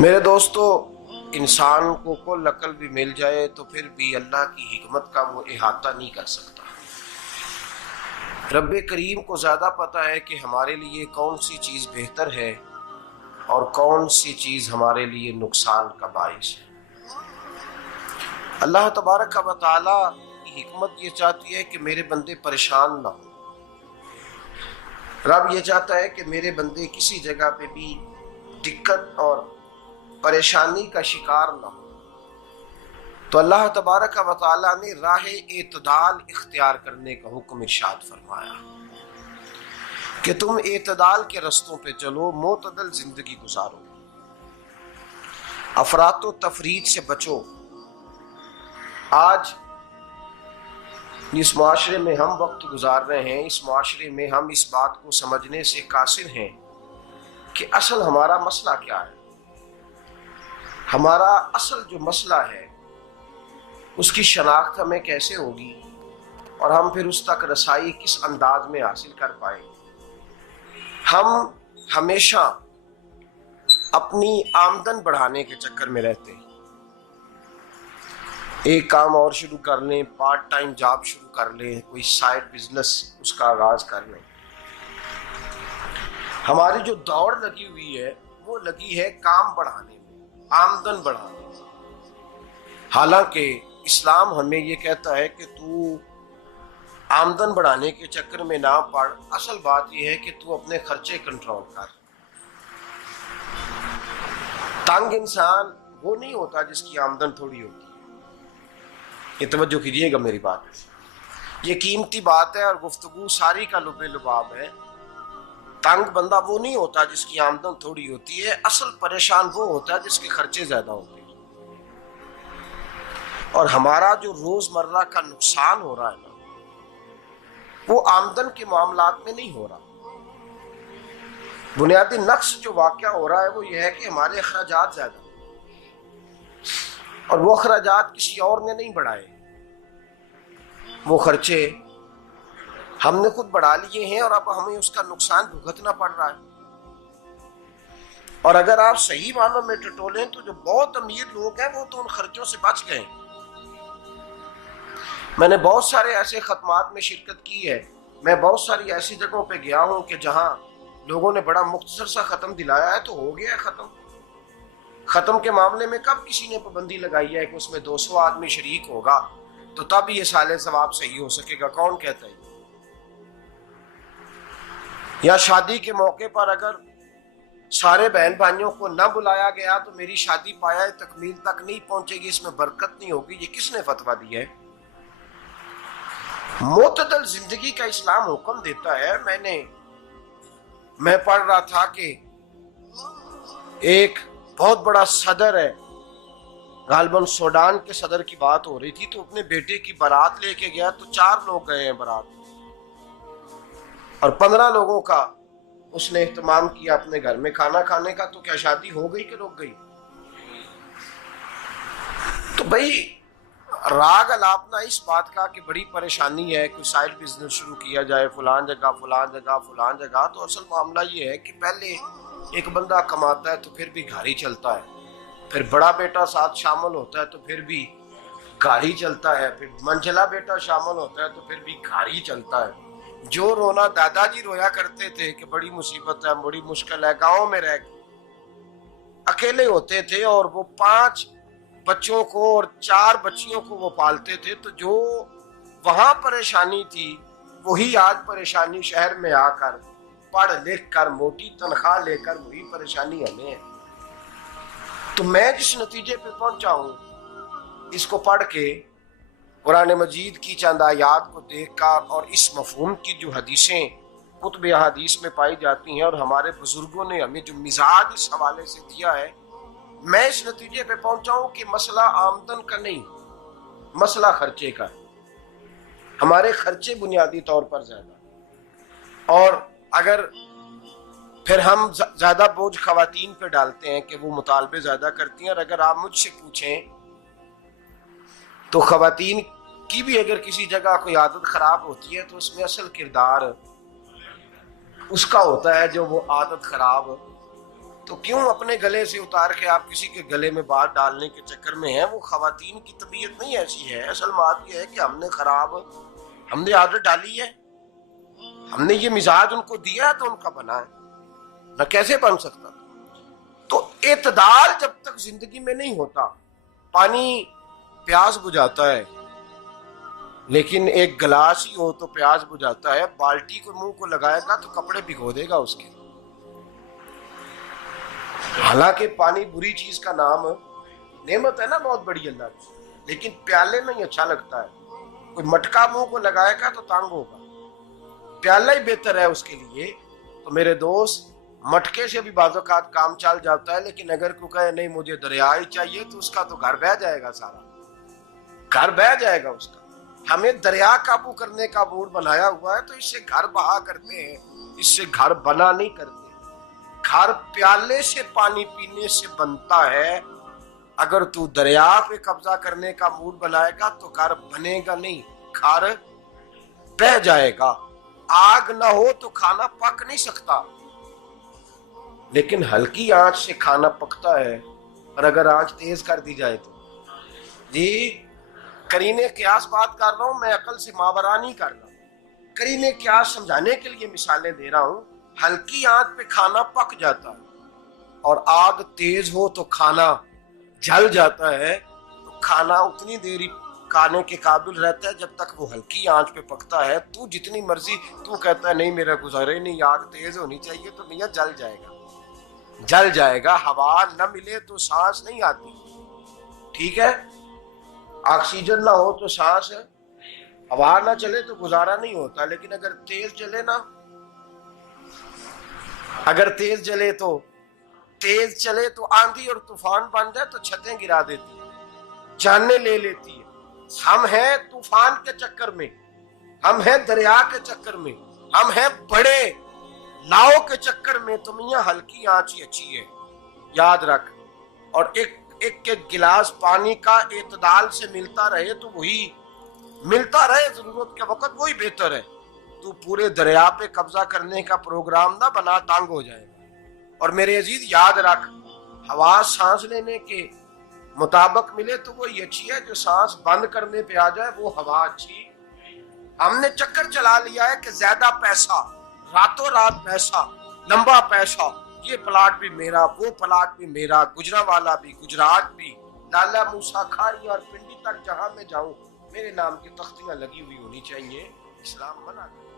میرے دوستو، انسان کو کل عقل بھی مل جائے تو پھر بھی اللہ کی حکمت کا وہ احاطہ نہیں کر سکتا۔ رب کریم کو زیادہ پتہ ہے کہ ہمارے لیے کون سی چیز بہتر ہے اور کون سی چیز ہمارے لیے نقصان کا باعث ہے۔ اللہ تبارک و تعالی کی حکمت یہ چاہتی ہے کہ میرے بندے پریشان نہ ہوں۔ رب یہ چاہتا ہے کہ میرے بندے کسی جگہ پہ بھی دقت اور پریشانی کا شکار نہ ہو۔ تو اللہ تبارک و تعالی نے راہ اعتدال اختیار کرنے کا حکم ارشاد فرمایا کہ تم اعتدال کے رستوں پہ چلو، معتدل زندگی گزارو، افراط و تفریط سے بچو۔ آج جس معاشرے میں ہم وقت گزار رہے ہیں، اس معاشرے میں ہم اس بات کو سمجھنے سے قاصر ہیں کہ اصل ہمارا مسئلہ کیا ہے۔ ہمارا اصل جو مسئلہ ہے اس کی شناخت ہمیں کیسے ہوگی اور ہم پھر اس تک رسائی کس انداز میں حاصل کر پائیں۔ ہم ہمیشہ اپنی آمدن بڑھانے کے چکر میں رہتے ہیں، ایک کام اور شروع کر لیں، پارٹ ٹائم جاب شروع کر لیں، کوئی سائیڈ بزنس اس کا آغاز کر لیں۔ ہماری جو دوڑ لگی ہوئی ہے وہ لگی ہے کام بڑھانے میں، آمدن بڑھانے میں۔ حالانکہ اسلام ہمیں یہ کہتا ہے کہ تو آمدن بڑھانے کے چکر میں نہ پڑ، اصل بات یہ ہے کہ تو اپنے خرچے کنٹرول کر۔ تنگ انسان وہ نہیں ہوتا جس کی آمدن تھوڑی ہوتی ہے۔ یہ توجہ کیجیے گا میری بات، یہ قیمتی بات ہے اور گفتگو ساری کا لب لباب ہے۔ تنگ بندہ وہ نہیں ہوتا جس کی آمدن تھوڑی ہوتی ہے، اصل پریشان وہ ہوتا ہے جس کے خرچے زیادہ ہوتے ہیں۔ اور ہمارا جو روزمرہ کا نقصان ہو رہا ہے نا، وہ آمدن کے معاملات میں نہیں ہو رہا۔ بنیادی نقص جو واقعہ ہو رہا ہے وہ یہ ہے کہ ہمارے اخراجات زیادہ ہیں اور وہ اخراجات کسی اور نے نہیں بڑھائے، وہ خرچے ہم نے خود بڑھا لیے ہیں اور اب ہمیں اس کا نقصان بھگتنا پڑ رہا ہے۔ اور اگر آپ صحیح معنوں میں ٹٹولیں تو جو بہت امیر لوگ ہیں وہ تو ان خرچوں سے بچ گئے۔ میں نے بہت سارے ایسے ختمات میں شرکت کی ہے، میں بہت ساری ایسی جگہوں پہ گیا ہوں کہ جہاں لوگوں نے بڑا مختصر سا ختم دلایا ہے تو ہو گیا ہے ختم۔ ختم کے معاملے میں کب کسی نے پابندی لگائی ہے کہ اس میں 200 آدمی شریک ہوگا تو تب یہ سال ثواب صحیح ہو سکے گا؟ کون کہتا ہے؟ یا شادی کے موقع پر اگر سارے بہن بھائیوں کو نہ بلایا گیا تو میری شادی پایہ تکمیل تک نہیں پہنچے گی، اس میں برکت نہیں ہوگی، یہ کس نے فتویٰ دیا ہے؟ معتدل زندگی کا اسلام حکم دیتا ہے۔ میں پڑھ رہا تھا کہ ایک بہت بڑا صدر ہے، غالباً سوڈان کے صدر کی بات ہو رہی تھی، تو اپنے بیٹے کی بارات لے کے گیا تو 4 لوگ گئے ہیں بارات اور 15 لوگوں کا اس نے اہتمام کیا اپنے گھر میں کھانا کھانے کا۔ تو کیا شادی ہو گئی کہ رک گئی؟ تو بھئی راگ الاپنا اس بات کا کہ بڑی پریشانی ہے، کوئی سائیڈ بزنس شروع کیا جائے فلان جگہ فلان جگہ فلان جگہ، تو اصل معاملہ یہ ہے کہ پہلے ایک بندہ کماتا ہے تو پھر بھی گھر ہی چلتا ہے، پھر بڑا بیٹا ساتھ شامل ہوتا ہے تو پھر بھی گھر ہی چلتا ہے، پھر منجلا بیٹا شامل ہوتا ہے تو پھر بھی گھر ہی چلتا ہے۔ جو رونا دادا جی رویا کرتے تھے کہ بڑی مصیبت ہے، بڑی مشکل ہے، گاؤں میں رہ اکیلے ہوتے تھے اور وہ 5 بچوں کو اور 4 بچیوں کو وہ پالتے تھے، تو جو وہاں پریشانی تھی وہی آج پریشانی شہر میں آ کر پڑھ لکھ کر موٹی تنخواہ لے کر وہی پریشانی ہمیں ہے۔ تو میں جس نتیجے پہ پہنچا ہوں اس کو پڑھ کے، قرآن مجید کی چند آیات کو دیکھ کر اور اس مفہوم کی جو حدیثیں کتب احادیث میں پائی جاتی ہیں اور ہمارے بزرگوں نے ہمیں جو مزاج اس حوالے سے دیا ہے، میں اس نتیجے پہ پہنچا ہوں کہ مسئلہ آمدن کا نہیں، مسئلہ خرچے کا ہے۔ ہمارے خرچے بنیادی طور پر زیادہ، اور اگر پھر ہم زیادہ بوجھ خواتین پہ ڈالتے ہیں کہ وہ مطالبے زیادہ کرتی ہیں، اور اگر آپ مجھ سے پوچھیں تو خواتین کی بھی اگر کسی جگہ کوئی عادت خراب ہوتی ہے تو اس میں اصل کردار اس کا ہوتا ہے جو وہ عادت خراب تو کیوں اپنے گلے سے اتار کے آپ کسی کے گلے میں بات ڈالنے کے چکر میں ہیں؟ وہ خواتین کی طبیعت نہیں ایسی ہے. اصل بات یہ ہے کہ ہم نے عادت ڈالی ہے، ہم نے یہ مزاج ان کو دیا ہے تو ان کا بنا ہے، نہ کیسے بن سکتا. تو اعتدال جب تک زندگی میں نہیں ہوتا، پانی پیاس بجھاتا ہے لیکن ایک گلاس ہی ہو تو پیاس بجھاتا ہے، بالٹی کو منہ کو لگائے گا تو کپڑے بھگو دے گا اس کے. حالانکہ پانی بری چیز کا نام نعمت ہے نا بہت بڑی اللہ کی، لیکن پیالے میں ہی اچھا لگتا ہے. کوئی مٹکا منہ کو لگائے گا تو تانگ ہوگا، پیالہ ہی بہتر ہے اس کے لیے. تو میرے دوست، مٹکے سے بھی بعض اوقات کام چل جاتا ہے، لیکن اگر کوئی کہے نہیں مجھے دریا ہی چاہیے تو اس کا تو گھر بہ جائے گا، سارا گھر بہ جائے گا اس کا. ہمیں دریا قابو کرنے کا موڈ بنایا ہوا ہے تو اس سے گھر بہا کرتے ہیں، اس سے گھر بنا نہیں کرتے. گھر پیالے سے پانی پینے سے بنتا ہے. اگر تو دریا پہ قبضہ کرنے کا موڈ بنائے گا تو گھر بنے گا نہیں، گھر بہ جائے گا. آگ نہ ہو تو کھانا پک نہیں سکتا، لیکن ہلکی آنچ سے کھانا پکتا ہے. اور اگر آنچ تیز کر دی جائے تو جی قرینے قیاس بات کر رہا ہوں، میں عقل سے ماورا نہیں کر رہا. قرینے قیاس سمجھانے کے لیے مثالیں دے رہا ہوں. ہلکی آنچ پہ کھانا پک جاتا ہے اور آگ تیز ہو تو کھانا جل جاتا ہے. تو کھانا اتنی دیر کھانے کے قابل رہتا ہے جب تک وہ ہلکی آنچ پہ پکتا ہے. تو جتنی مرضی تو کہتا ہے نہیں میرا گزارے نہیں، آگ تیز ہونی چاہیے، تو میاں جل جائے گا، جل جائے گا. ہوا نہ ملے تو سانس نہیں آتی، ٹھیک ہے؟ آکسیجن نہ ہو تو سانس، ہوا نہ چلے تو گزارا نہیں ہوتا. لیکن اگر تیز جلے نا، اگر تیز چلے تو آندھی اور طوفان بن جائے تو چھتیں گرا دیتی ہے، جانیں لے لیتی ہے. ہم ہیں طوفان کے چکر میں، ہم ہیں دریا کے چکر میں، ہم ہیں بڑے لاؤ کے چکر میں. تو میاں ہلکی آنچ ہی اچھی ہے، یاد رکھ. اور ایک گلاس پانی کا اعتدال سے ملتا رہے تو وہی ملتا رہے، ضرورت کے وقت وہی بہتر ہے. تو پورے دریا پہ قبضہ کرنے کا پروگرام نہ بنا، تانگ ہو جائے گا. اور میرے عزیز یاد رکھ، ہوا سانس لینے کے مطابق ملے تو وہی اچھی ہے، جو سانس بند کرنے پہ آ جائے وہ ہوا اچھی. ہم نے چکر چلا لیا ہے کہ زیادہ پیسہ، راتوں رات پیسہ، لمبا پیسہ، یہ پلاٹ بھی میرا، وہ پلاٹ بھی میرا، گجرانوالا بھی، گجرات بھی، لالا موسیٰ کھاری اور پنڈی تک جہاں میں جاؤں میرے نام کی تختیاں لگی ہوئی ہونی چاہیے. اسلام منع کرتا ہے.